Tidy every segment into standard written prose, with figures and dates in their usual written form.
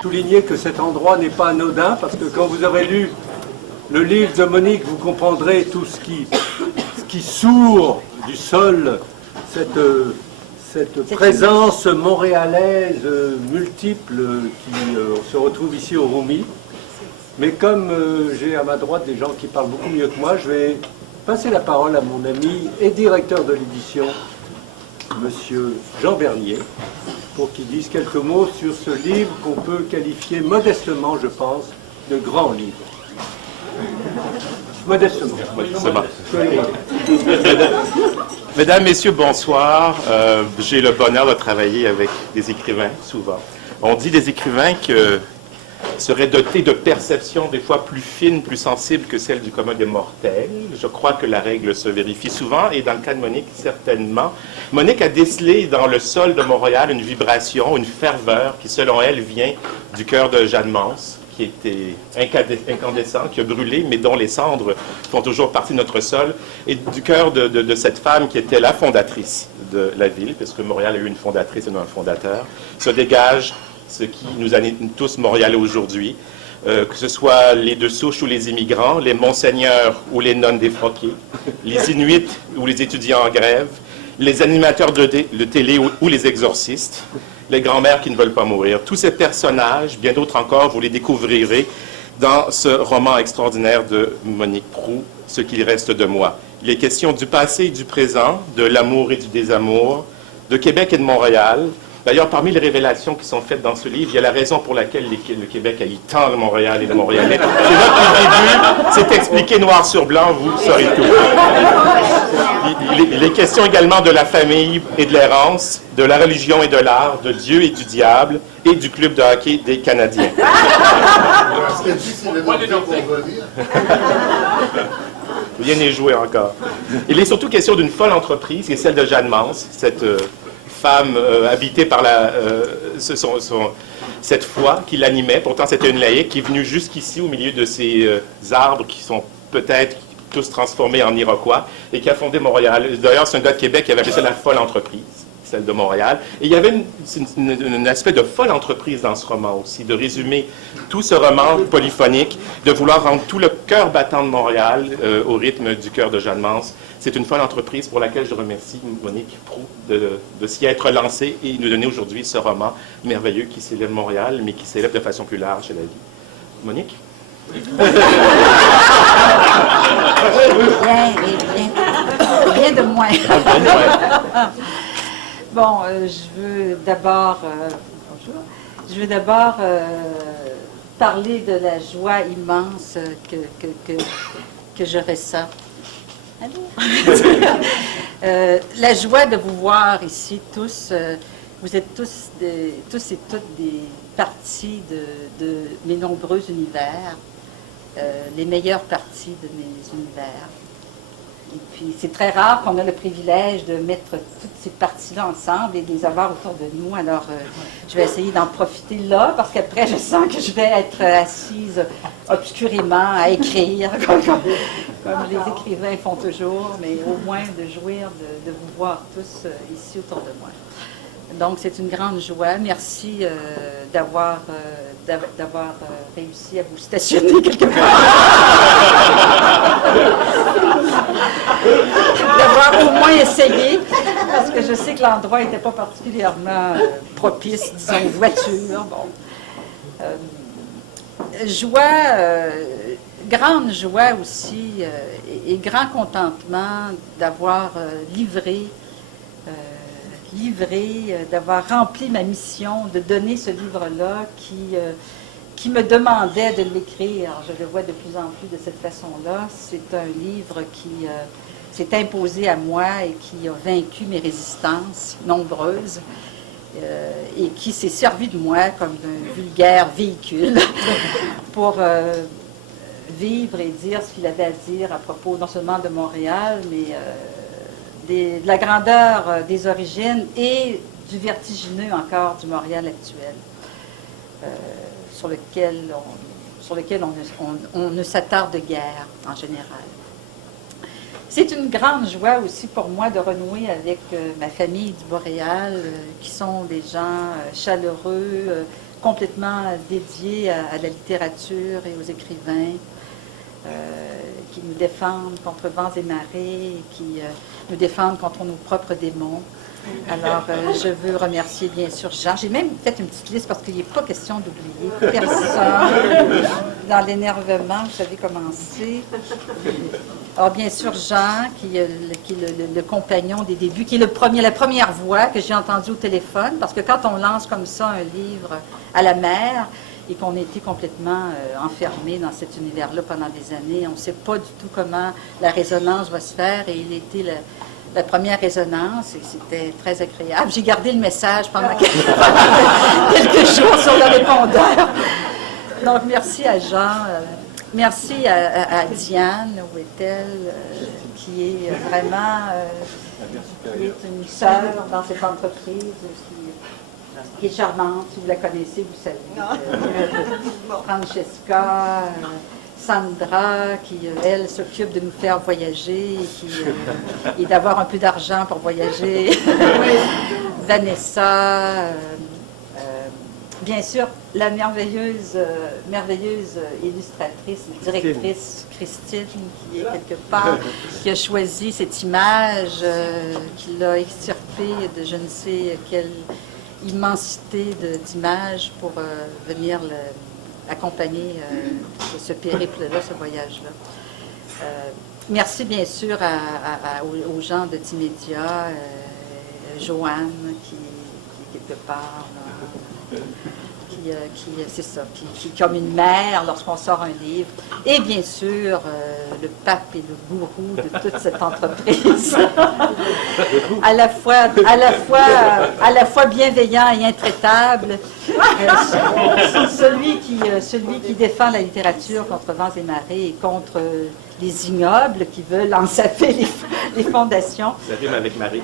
Souligner que cet endroit n'est pas anodin, parce que quand vous aurez lu le livre de Monique, vous comprendrez tout ce qui sourd du sol, cette présence montréalaise multiple qui se retrouve ici au Roumi. Mais comme j'ai à ma droite des gens qui parlent beaucoup mieux que moi, je vais passer la parole à mon ami et directeur de l'édition, Monsieur Jean Bernier, pour qu'il dise quelques mots sur ce livre qu'on peut qualifier modestement, je pense, de grand livre. Modestement. Mesdames, Messieurs, bonsoir. J'ai le bonheur de travailler avec des écrivains, souvent. On dit des écrivains que seraient dotés de perceptions des fois plus fines, plus sensibles que celles du commun des mortels. Je crois que la règle se vérifie souvent, et dans le cas de Monique, certainement. Monique a décelé dans le sol de Montréal une vibration, une ferveur qui, selon elle, vient du cœur de Jeanne Mance, qui était incandescent, qui a brûlé, mais dont les cendres font toujours partie de notre sol, et du cœur de cette femme qui était la fondatrice de la ville, parce que Montréal a eu une fondatrice et non un fondateur, se dégage ce qui nous anime tous Montréalais aujourd'hui, que ce soit les de souche ou les immigrants, les monseigneurs ou les nonnes défroquées, les Inuits ou les étudiants en grève, les animateurs de télé ou les exorcistes, les grands-mères qui ne veulent pas mourir. Tous ces personnages, bien d'autres encore, vous les découvrirez dans ce roman extraordinaire de Monique Proulx, Ce qu'il reste de moi. Il est question du passé et du présent, de l'amour et du désamour, de Québec et de Montréal. D'ailleurs, parmi les révélations qui sont faites dans ce livre, il y a la raison pour laquelle le Québec haït tant le Montréal et le Montréalais. C'est là depuis le début, c'est expliqué noir sur blanc, vous saurez tout. Il est question également de la famille et de l'errance, de la religion et de l'art, de Dieu et du diable, et du club de hockey des Canadiens. Rien n'est joué encore. Il est surtout question d'une folle entreprise, qui est celle de Jeanne Mance, cette femme habitée par cette foi qui l'animait. Pourtant, c'était une laïque qui est venue jusqu'ici au milieu de ces arbres qui sont peut-être tous transformés en Iroquois et qui a fondé Montréal. D'ailleurs, c'est un gars de Québec qui avait appelé ça la folle entreprise, celle de Montréal. Et il y avait un aspect de folle entreprise dans ce roman aussi, de résumer tout ce roman polyphonique, de vouloir rendre tout le cœur battant de Montréal au rythme du cœur de Jeanne Mance. C'est une folle entreprise pour laquelle je remercie Monique Proulx de s'y être lancée et nous donner aujourd'hui ce roman merveilleux qui célèbre Montréal, mais qui célèbre de façon plus large la vie. Monique? Rien de moins. Bon, je veux d'abord parler de la joie immense que je ressens. La joie de vous voir ici tous. Vous êtes tous et toutes des parties de mes nombreux univers, les meilleures parties de mes univers. Et puis, c'est très rare qu'on ait le privilège de mettre toutes ces parties-là ensemble et de les avoir autour de nous. Alors, je vais essayer d'en profiter là, parce qu'après, je sens que je vais être assise obscurément à écrire, comme les écrivains font toujours, mais au moins de jouir de vous voir tous ici autour de moi. Donc, c'est une grande joie. Merci d'avoir réussi à vous stationner quelque part. D'avoir au moins essayé. parce que je sais que l'endroit n'était pas particulièrement propice, disons, voiture. Bon. Grande joie aussi et grand contentement d'avoir livré, d'avoir rempli ma mission, de donner ce livre-là qui me demandait de l'écrire. Je le vois de plus en plus de cette façon-là. C'est un livre qui s'est imposé à moi et qui a vaincu mes résistances nombreuses et qui s'est servi de moi comme d'un vulgaire véhicule pour vivre et dire ce qu'il avait à dire à propos non seulement de Montréal, mais de la grandeur des origines et du vertigineux encore du Montréal actuel, sur lequel on ne s'attarde guère en général. C'est une grande joie aussi pour moi de renouer avec ma famille du Boréal, qui sont des gens chaleureux, complètement dédiés à la littérature et aux écrivains, qui nous défendent contre vents et marées, et qui nous défendent contre nos propres démons. Alors, je veux remercier bien sûr Jean. J'ai même fait une petite liste parce qu'il n'est pas question d'oublier personne. Dans l'énervement, vous savez comment c'est. Alors, bien sûr, Jean, qui est le compagnon des débuts, qui est la première voix que j'ai entendue au téléphone, parce que quand on lance comme ça un livre à la mer et qu'on a été complètement enfermé dans cet univers-là pendant des années, on ne sait pas du tout comment la résonance va se faire, et il était la première résonance, et c'était très agréable. J'ai gardé le message pendant quelques jours sur le répondeur. Donc, merci à Jean. Merci à Diane, où est-elle, qui est vraiment qui est une sœur dans cette entreprise, qui est charmante. Si vous la connaissez, vous savez. Francesca, Sandra, qui, elle, s'occupe de nous faire voyager et d'avoir un peu d'argent pour voyager. Vanessa, bien sûr, la merveilleuse illustratrice, directrice Christine, qui est quelque part, qui a choisi cette image, qui l'a extirpée de je ne sais quelle immensité d'images pour venir accompagner ce périple-là, ce voyage-là. Merci bien sûr aux gens de Timédia, Joanne, qui est quelque part, c'est ça, qui comme une mère lorsqu'on sort un livre, et bien sûr le pape et le gourou de toute cette entreprise, à la fois bienveillant et intraitable, celui qui défend la littérature contre vents et marées et contre les ignobles qui veulent en saper les fondations. Ça rime avec Marie.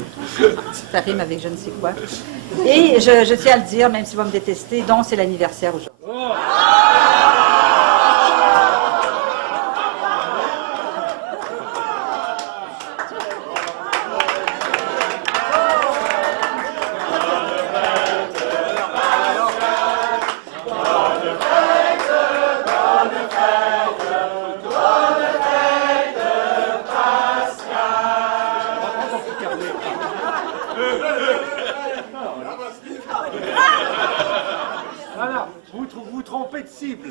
Ça rime avec je ne sais quoi. Et je tiens à le dire, même s'il va me détester, donc c'est l'anniversaire aujourd'hui. Voilà, vous trompez de cible.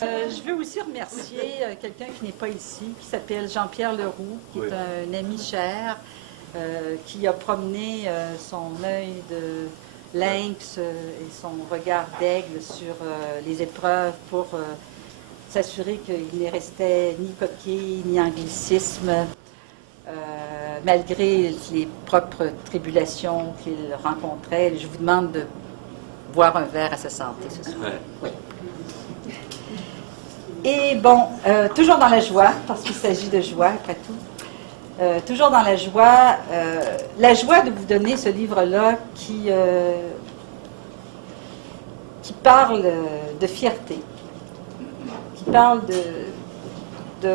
Je veux aussi remercier quelqu'un qui n'est pas ici, qui s'appelle Jean-Pierre Leroux, qui est un ami cher, qui a promené son œil de lynx et son regard d'aigle sur les épreuves pour s'assurer qu'il ne restait ni coquille ni anglicisme, malgré les propres tribulations qu'il rencontrait. Je vous demande de boire un verre à sa santé ce soir. Oui. Et bon, toujours dans la joie, parce qu'il s'agit de joie après tout, toujours dans la joie de vous donner ce livre-là qui parle de fierté, qui parle de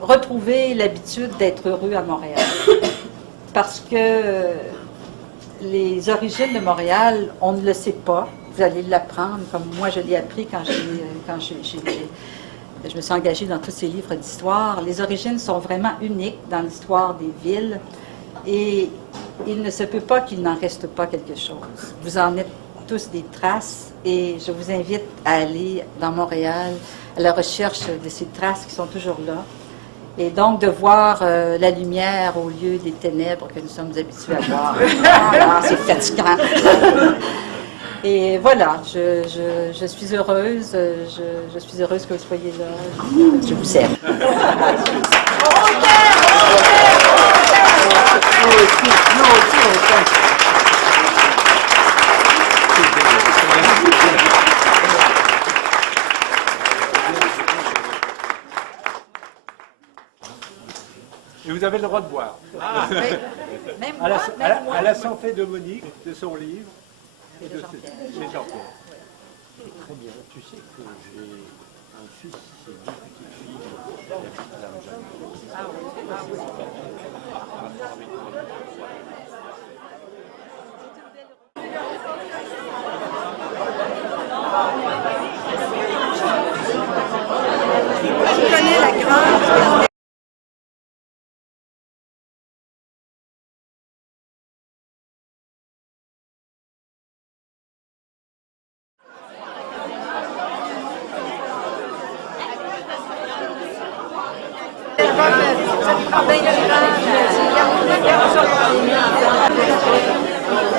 retrouver l'habitude d'être heureux à Montréal. Parce que les origines de Montréal, on ne le sait pas. Vous allez l'apprendre, comme moi je l'ai appris quand je me suis engagée dans tous ces livres d'histoire. Les origines sont vraiment uniques dans l'histoire des villes. Et il ne se peut pas qu'il n'en reste pas quelque chose. Vous en êtes tous des traces et je vous invite à aller dans Montréal à la recherche de ces traces qui sont toujours là. Et donc de voir la lumière au lieu des ténèbres que nous sommes habitués à voir. Ah, c'est fatigant. Et voilà, je suis heureuse, je suis heureuse que vous soyez là. Je vous aime. Et vous avez le droit de boire. Même À la, moi, à la- même moi. à la santé de Monique, de son livre, et de chez Jean-Pierre. Très bien. Tu sais que j'ai un fils et deux petites filles à la Jeanne. Tu connais la grande.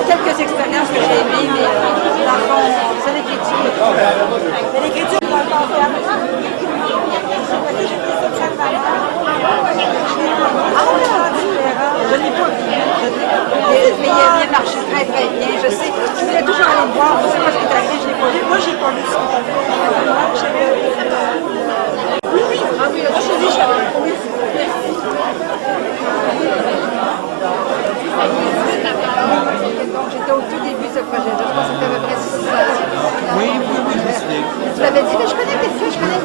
Quelques expériences que j'ai aimées, mais dans le fond, c'est l'écriture. Mais l'écriture, je l'ai pas vu. Mais il a bien marché très très bien. Je sais, je voulais toujours aller le voir. Je ne sais pas ce qui est arrivé, je ne l'ai pas vu. Moi, je n'ai pas vu ce qu'il a fait. Oui, oui. Ah oui, moi, je te dis, j'avais trouvé. Donc j'étais au tout début de ce projet-là. Je pense que c'était à peu près 6 ans. Oui, oui, oui, je me souviens. Tu m'avais dit, mais je connais quelqu'un, je connais